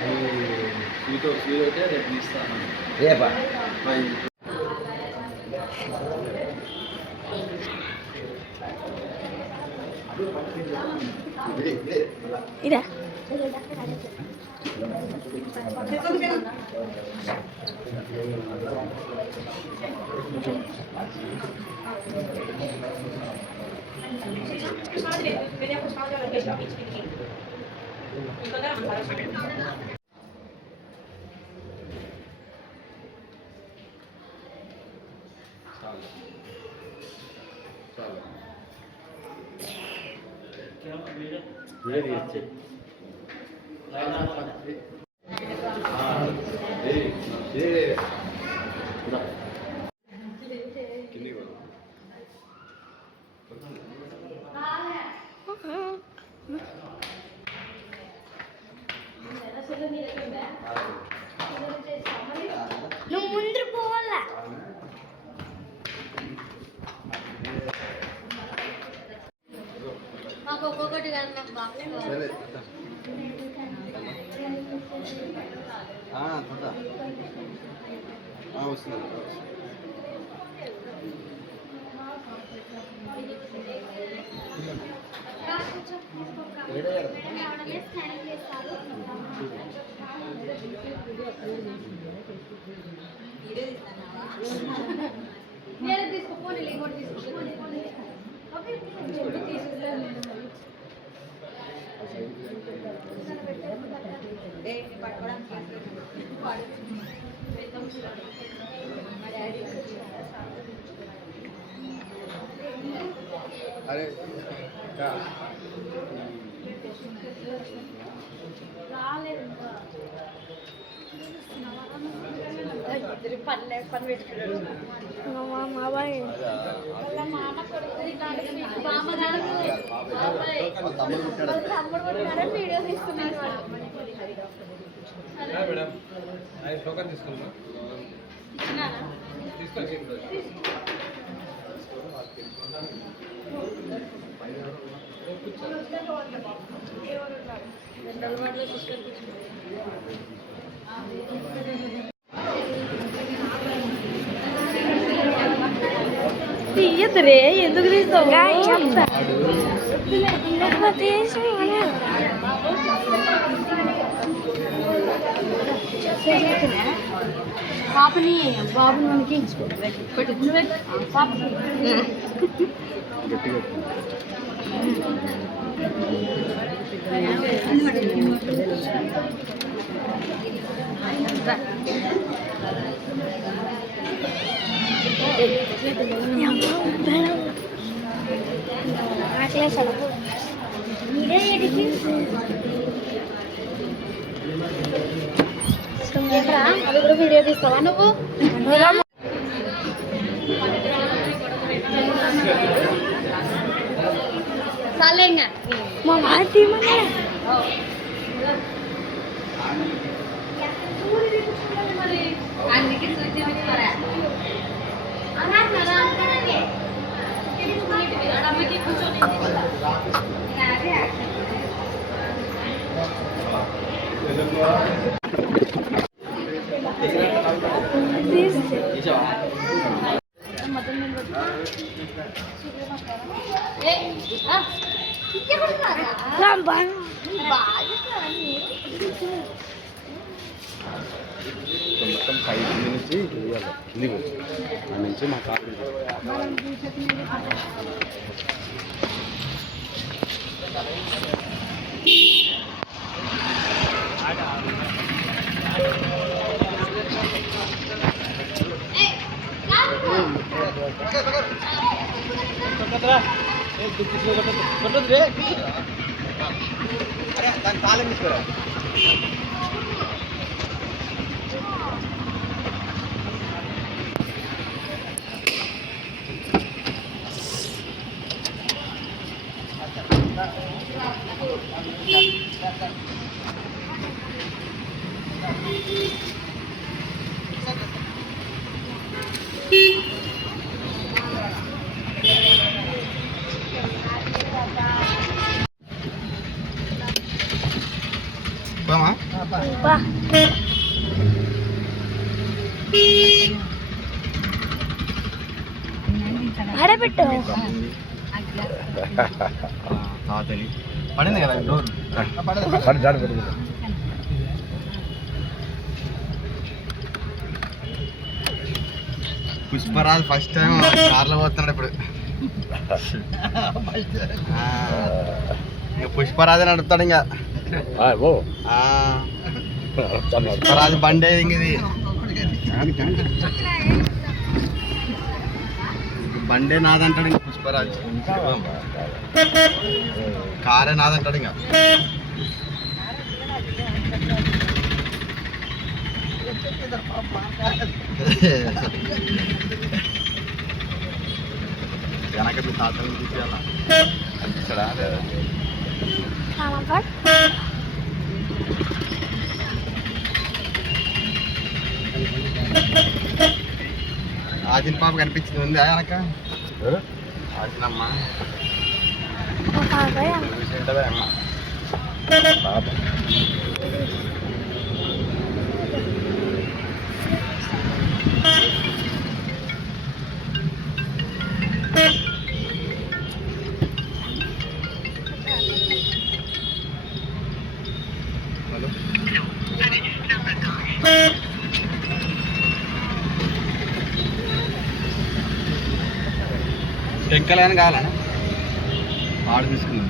Sweet అయితే రేపు ఇస్తాను. రేపా? ఇదా వేడి వచ్చి నువ్వు ముందు పోవాలా మాకు ఒక్కొక్కటి కాదు నాకు బాక్స్ వస్తుంది. తీసుకోపోనీ లింగోటి తీసుకోపోనీ అరే రాలేదు పని పెట్టుకున్నాడు మాబాయ్ తమ్ముడు కొట్టాడని వీడియో తీసుకున్నాడు మేడం టోకన్ తీసుకున్నా తీయదురే ఎందుకు తీస్తావు పాపని బాబుని మనకి అది కూడా వీడియో తీస్తావా నువ్వు చాలేంగా మా మాటి మొత్తం 5 నుంచి వేయాలి కిందికి ఆ నుంచి మా కాదు దాని తాళం తీసుకురా పోమా బా ఆడబెట్టు తాతని పడింది కదా డోర్ పుష్పరాజ్ ఫస్ట్ టైం కార్లో పోతున్నాడు ఇప్పుడు ఇంకా పుష్పరాజే నడుపుతాడు ఇంకా పుష్పరాజు బండే ఇంక ఇది బండే నాదంటాడు ఇంకా పుష్పరాజ్ కారే నాదంటాడు ఇంకా వెనక మీ తాతలను చూపించాలా అనిపిస్తాడా ఆదిన పాప కనిపించింది ఉంది వెనక ఆదినమ్మ చూసింటదా అమ్మ పాప టెంకలని కావాలా ఆడు తీసుకున్నాను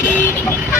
Thank you.